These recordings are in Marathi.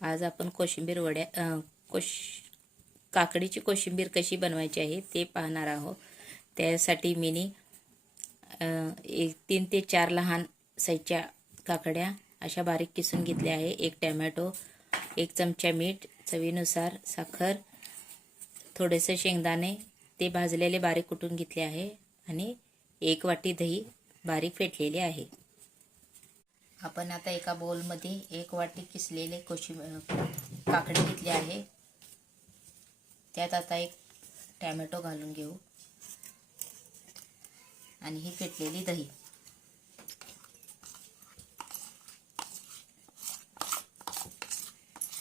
आज आपण कोशिंबीर वड्या कोश काकडीची कोशिंबीर कशी बनवायची आहे ते पाहणार आहोत. त्यासाठी मीनी एक तीन ते चार लहान साईजच्या काकड्या अशा बारीक किसून घेतल्या आहे. एक टॅमॅटो एक चमचा मीठ चवीनुसार साखर थोडेसे शेंगदाणे ते भाजलेले बारीक कुटून घेतले आहे आणि एक वाटी दही बारीक फेटलेले आहे. आपण आता एका बोलमध्ये एक वाटी किसलेले कोशिंब काकडी घेतली आहे. त्यात आता एक टॅमॅटो घालून घेऊ. आणि ही फेटलेली दही.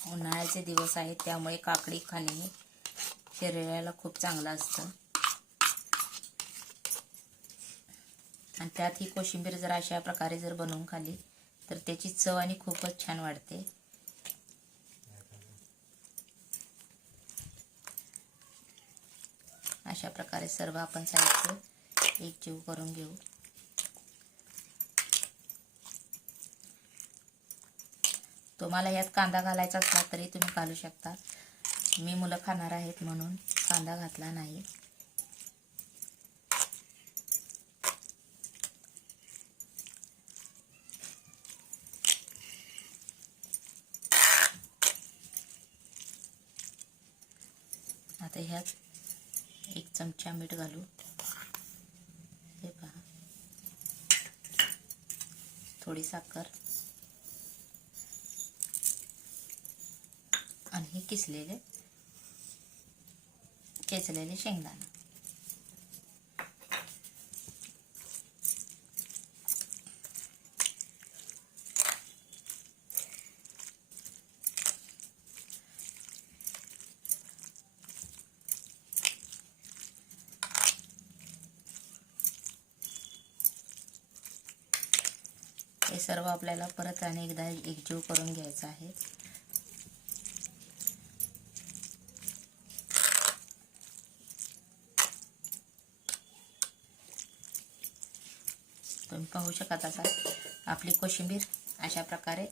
उन्हाळ्याचे दिवस आहेत त्यामुळे काकडी खाणे हे शरीराला खूप चांगलं असतं. आणि त्यात ही कोशिंबीर जर अशा प्रकारे जर बनवून खाली तर त्याची चव आणि खूपच छान वाढते. अशा प्रकारे सर्व आपण साहित्य एकजीव करून घेऊ. तुम्हाला यात कांदा घालायचा असला तरी तुम्ही घालू शकता. मी मुलं खाणार आहेत म्हणून कांदा घातला नाही. आता ह्यात एक चमचा मीठ घालू. हे पहा. थोडी साखर. आणि हे किसलेले केचलेले शेंगदाणा. हे सर्व आपल्याला परत आणि एकदा एकजीव करून घ्यायचं आहे. तुम्ही पाहू शकत असाल आपली कोशिंबीर अशा प्रकारे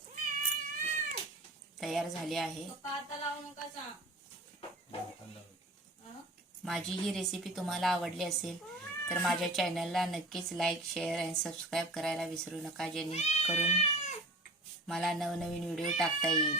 तयार झाली आहे. माझी ही रेसिपी तुम्हाला आवडली असेल तर माझ्या चॅनलला नक्कीच लाईक शेअर आणि सबस्क्राईब करायला विसरू नका जेणेकरून मला नवनवीन व्हिडिओ टाकता येईल.